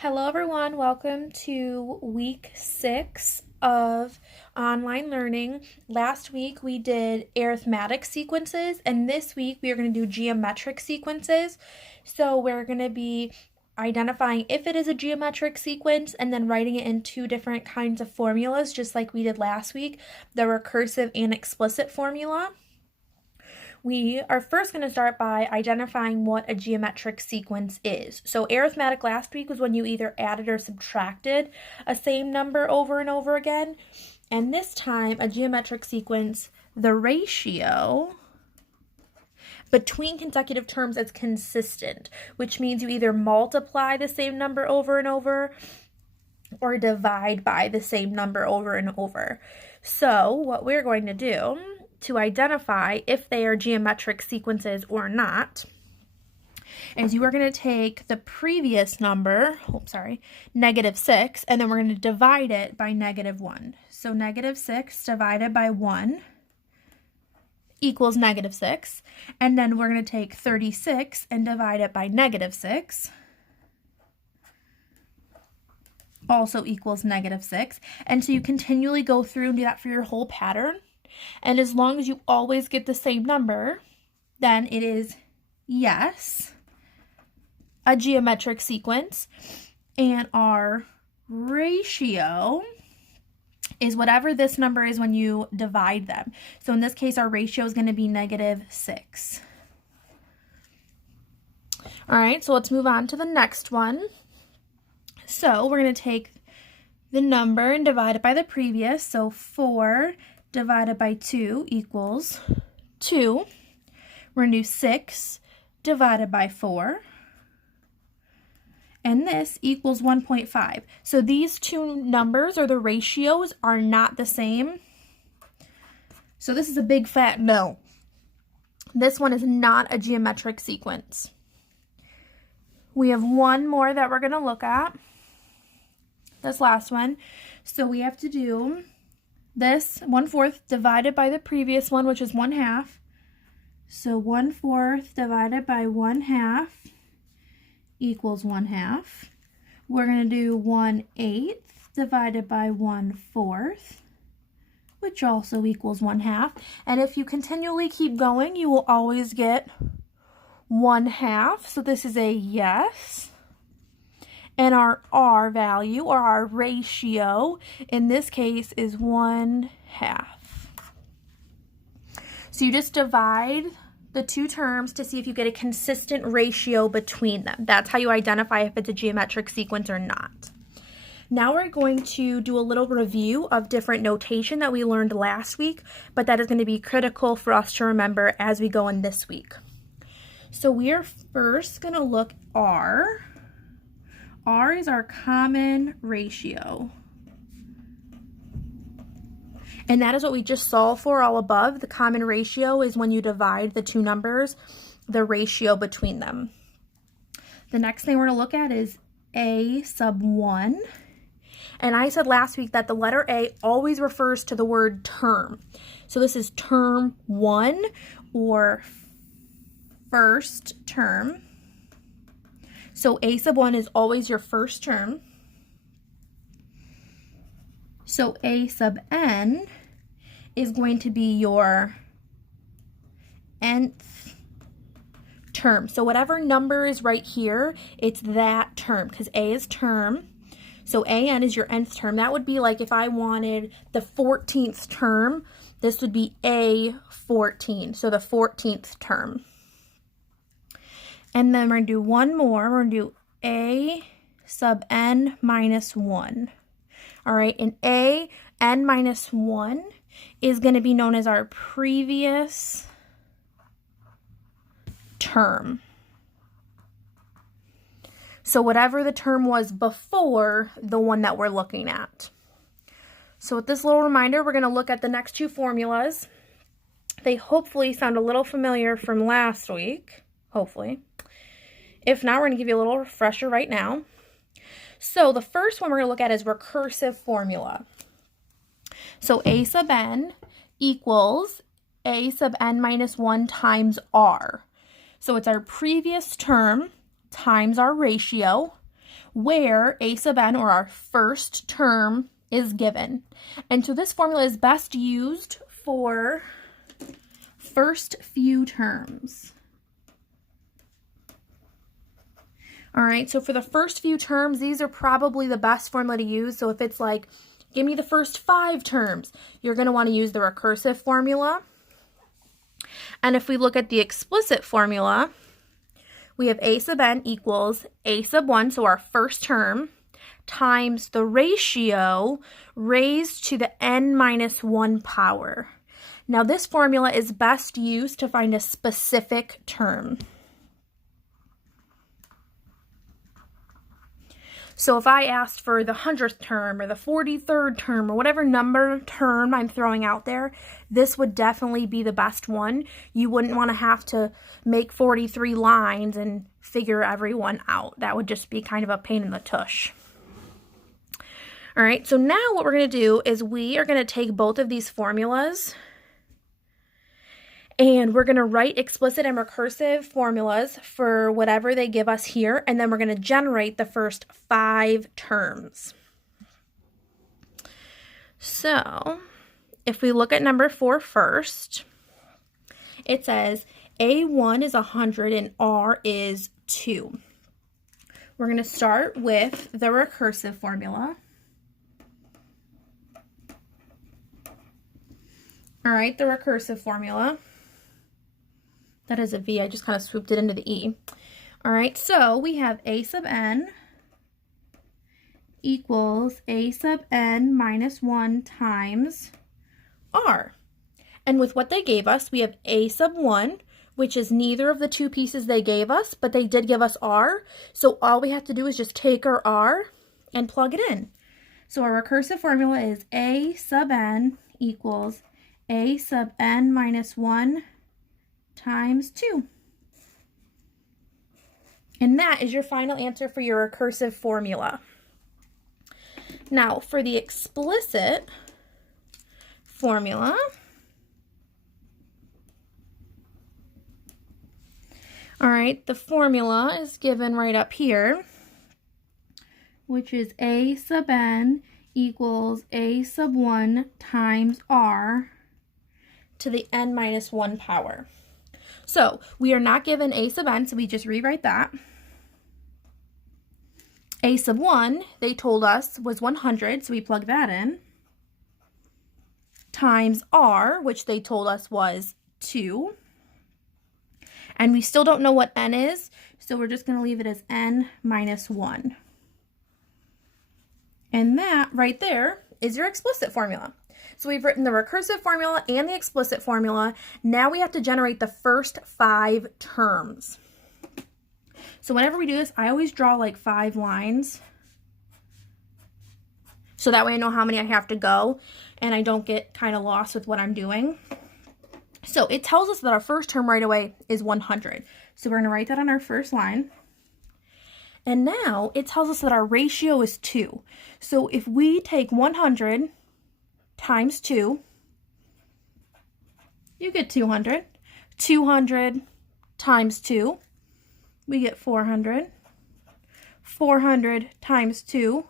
Hello everyone, welcome to week 6 of online learning. Last week we did arithmetic sequences, and this week we are going to do geometric sequences. So we're going to be identifying if it is a geometric sequence and then writing it in two different kinds of formulas, just like we did last week, the recursive and explicit formula. We are first going to start by identifying what a geometric sequence is. So arithmetic last week was when you either added or subtracted a same number over and over again. And this time, a geometric sequence, the ratio between consecutive terms is consistent, which means you either multiply the same number over and over or divide by the same number over and over. So what we're going to do to identify if they are geometric sequences or not is you are going to take the previous number, -6, and then we're going to divide it by -1. So -6 divided by 1 equals -6. And then we're going to take 36 and divide it by -6. Also equals -6. And so you continually go through and do that for your whole pattern. And as long as you always get the same number, then it is, yes, a geometric sequence. And our ratio is whatever this number is when you divide them. So in this case, our ratio is going to be -6. All right, so let's move on to the next one. So we're going to take the number and divide it by the previous. So 4 divided by 2 equals 2. We're going to do 6 divided by 4. And this equals 1.5. So these two numbers, or the ratios, are not the same. So this is a big fat no. This one is not a geometric sequence. We have one more that we're going to look at. This last one. So we have to do this 1/4 divided by the previous one, which is 1/2. So 1/4 divided by 1/2 equals 1/2. We're going to do 1/8 divided by 1/4, which also equals 1/2. And if you continually keep going, you will always get 1/2. So this is a yes. And our R value, or our ratio, in this case is 1/2. So you just divide the two terms to see if you get a consistent ratio between them. That's how you identify if it's a geometric sequence or not. Now we're going to do a little review of different notation that we learned last week, but that is going to be critical for us to remember as we go in this week. So we are first going to look R. R is our common ratio. And that is what we just solved for all above. The common ratio is when you divide the two numbers, the ratio between them. The next thing we're going to look at is A sub 1. And I said last week that the letter A always refers to the word term. So this is term 1, or first term. So A sub 1 is always your first term. So A sub n is going to be your nth term. So whatever number is right here, it's that term, because A is term. So an is your nth term. That would be like if I wanted the 14th term, this would be A14, so the 14th term. And then we're going to do one more. We're going to do A sub n minus 1. All right, and A n minus 1 is going to be known as our previous term. So whatever the term was before the one that we're looking at. So with this little reminder, we're going to look at the next two formulas. They hopefully sound a little familiar from last week, hopefully. If not, we're going to give you a little refresher right now. So the first one we're going to look at is recursive formula. So A sub n equals A sub n minus 1 times R. So it's our previous term times our ratio. where a sub n, or our first term, is given. And so this formula is best used for first few terms. All right, so for the first few terms, these are probably the best formula to use. So if it's like, give me the first 5 terms, you're going to want to use the recursive formula. And if we look at the explicit formula, we have a sub n equals a sub 1, so our first term, times the ratio raised to the n minus 1 power. Now this formula is best used to find a specific term. So if I asked for the 100th term or the 43rd term or whatever number term I'm throwing out there, this would definitely be the best one. You wouldn't want to have to make 43 lines and figure everyone out. That would just be kind of a pain in the tush. All right, so now what we're going to do is we are going to take both of these formulas and we're going to write explicit and recursive formulas for whatever they give us here, and then we're going to generate the first 5 terms. So if we look at number 4 first, it says A1 is 100 and R is 2. We're going to start with the recursive formula. All right, the recursive formula. That is a V. I just kind of swooped it into the E. All right, so we have a sub n equals a sub n minus 1 times R. And with what they gave us, we have a sub 1, which is neither of the 2 pieces they gave us, but they did give us R. So all we have to do is just take our R and plug it in. So our recursive formula is a sub n equals a sub n minus 1 times 2. And that is your final answer for your recursive formula. Now, for the explicit formula, all right, the formula is given right up here, which is a sub n equals a sub 1 times R to the n minus 1 power. So we are not given a sub n, so we just rewrite that. A sub 1, they told us, was 100, so we plug that in, times R, which they told us was 2. And we still don't know what n is, so we're just going to leave it as n minus 1. And that right there is your explicit formula. So we've written the recursive formula and the explicit formula. Now we have to generate the first 5 terms. So whenever we do this, I always draw like 5 lines. So that way I know how many I have to go and I don't get kind of lost with what I'm doing. So it tells us that our first term right away is 100. So we're going to write that on our first line. And now it tells us that our ratio is 2. So if we take 100 times 2, you get 200. 200 times 2, we get 400. 400 times 2,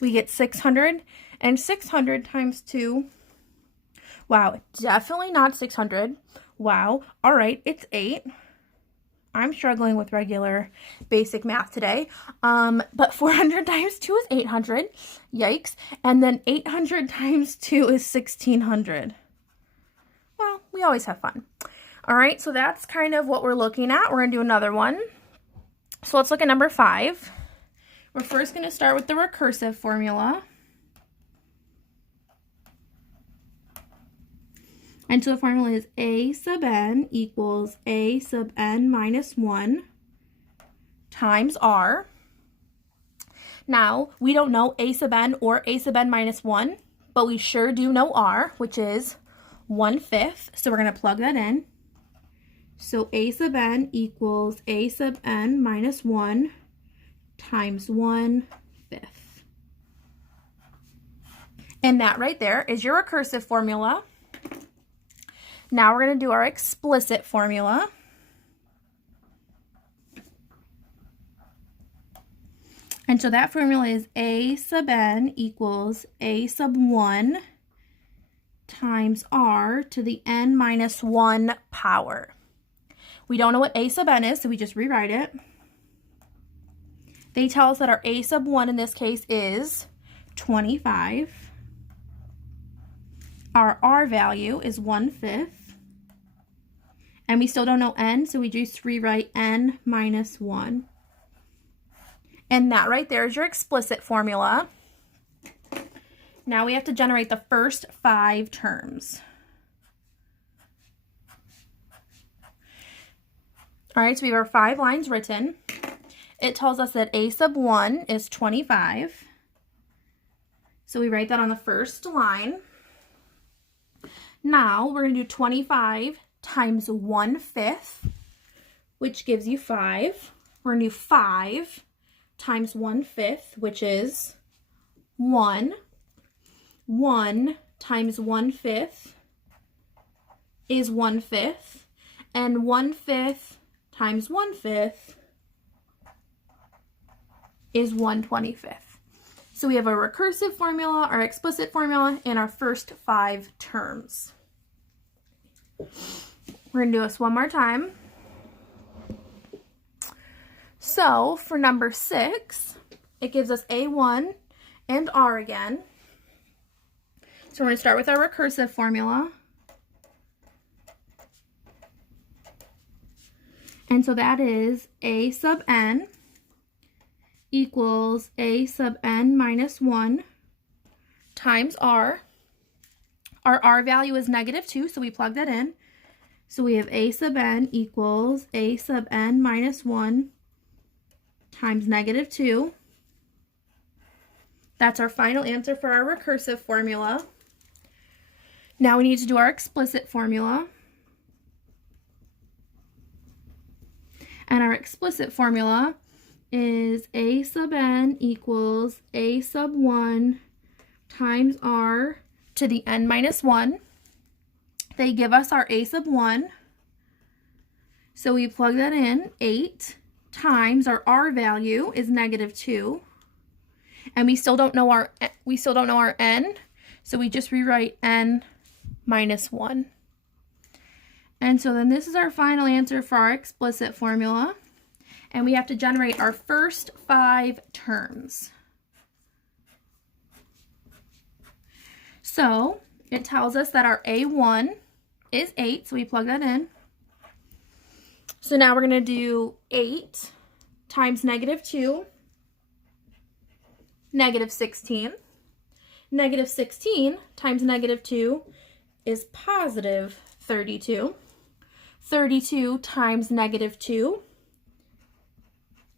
we get 600. And 600 times 2, wow, definitely not 600. Wow, all right, it's 8. I'm struggling with regular basic math today. But 400 times 2 is 800. Yikes. And then 800 times 2 is 1600. Well, we always have fun. All right, so that's kind of what we're looking at. We're going to do another one. So let's look at number 5. We're first going to start with the recursive formula. And so the formula is a sub n equals a sub n minus 1 times R. Now, we don't know a sub n or a sub n minus 1, but we sure do know R, which is 1/5. So we're going to plug that in. So a sub n equals a sub n minus 1 times 1/5. And that right there is your recursive formula. Now we're going to do our explicit formula. And so that formula is a sub n equals a sub 1 times r to the n minus 1 power. We don't know what a sub n is, so we just rewrite it. They tell us that our a sub 1 in this case is 25. Our r value is 1/5. And we still don't know n, so we just rewrite n minus 1. And that right there is your explicit formula. Now we have to generate the first 5 terms. All right, so we have our 5 lines written. It tells us that a sub 1 is 25. So we write that on the first line. Now we're going to do 25 times 1/5, which gives you 5. We're going to do 5 times 1/5, which is 1. 1 times 1/5 is 1/5. And 1/5 times 1/5 is 1/25. So we have a recursive formula, our explicit formula, and our first 5 terms. We're going to do this one more time. So for number 6, it gives us A1 and R again. So we're going to start with our recursive formula. And so that is A sub n equals a sub n minus 1 times r. Our r value is -2, so we plug that in. So we have a sub n equals a sub n minus 1 times -2. That's our final answer for our recursive formula. Now we need to do our explicit formula. And our explicit formula is a sub n equals a sub 1 times r to the n minus 1. They give us our a sub 1. So we plug that in. 8 times our r value is -2. And we still don't know our n, so we just rewrite n minus 1. And so then this is our final answer for our explicit formula. And we have to generate our first 5 terms. So it tells us that our A1 is 8, so we plug that in. So now we're going to do 8 times -2, -16. -16 times -2 is positive 32. 32 times -2,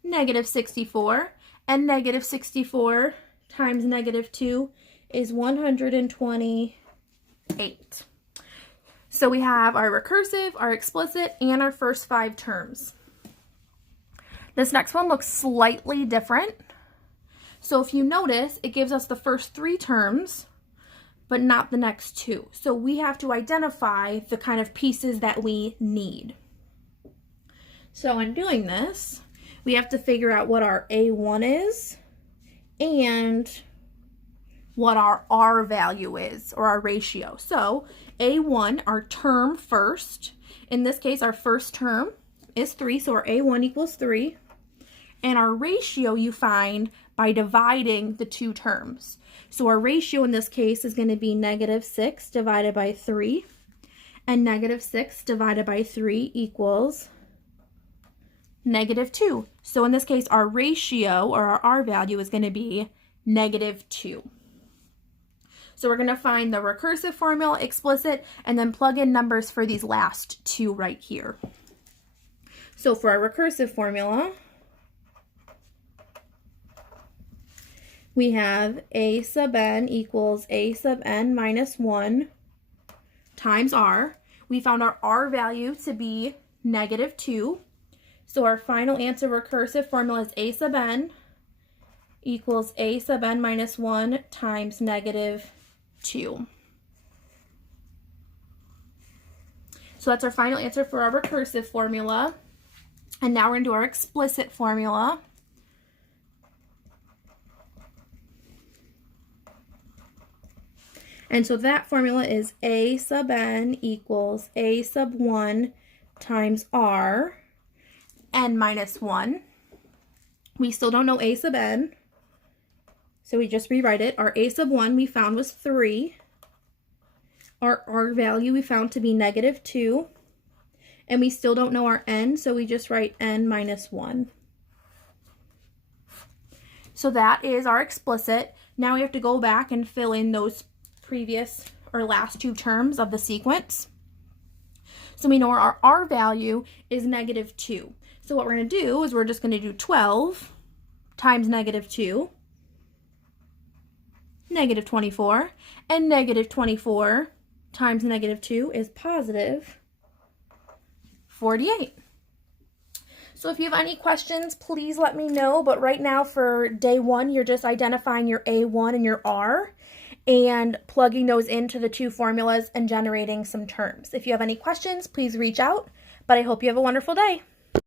-64, and -64 times -2 is 128. So we have our recursive, our explicit, and our first 5 terms. This next one looks slightly different. So if you notice, it gives us the first 3 terms, but not the next 2. So we have to identify the kind of pieces that we need. So in doing this, we have to figure out what our A1 is and what our R value is, or our ratio. So A1, our term first. In this case, our first term is 3, so our A1 equals 3. And our ratio you find by dividing the 2 terms. So our ratio in this case is going to be -6 divided by 3. And -6 divided by 3 equals -2. So in this case, our ratio, or our R value, is going to be -2. So we're going to find the recursive formula, explicit, and then plug in numbers for these last 2 right here. So for our recursive formula, we have a sub n equals a sub n minus 1 times r. We found our r value to be -2. So our final answer recursive formula is a sub n equals a sub n minus 1 times -2. So that's our final answer for our recursive formula. And now we're going to do our explicit formula. And so that formula is a sub n equals a sub 1 times r, n minus 1. We still don't know a sub n, so we just rewrite it. Our a sub 1 we found was 3. Our r value we found to be negative 2. And we still don't know our n, so we just write n minus 1. So that is our explicit. Now we have to go back and fill in those previous or last two terms of the sequence. So we know our r value is negative 2. So what we're going to do is we're just going to do 12 times negative 2, negative 24, and negative 24 times negative 2 is positive 48. So if you have any questions, please let me know. But right now for day 1, you're just identifying your A1 and your R and plugging those into the two formulas and generating some terms. If you have any questions, please reach out. But I hope you have a wonderful day.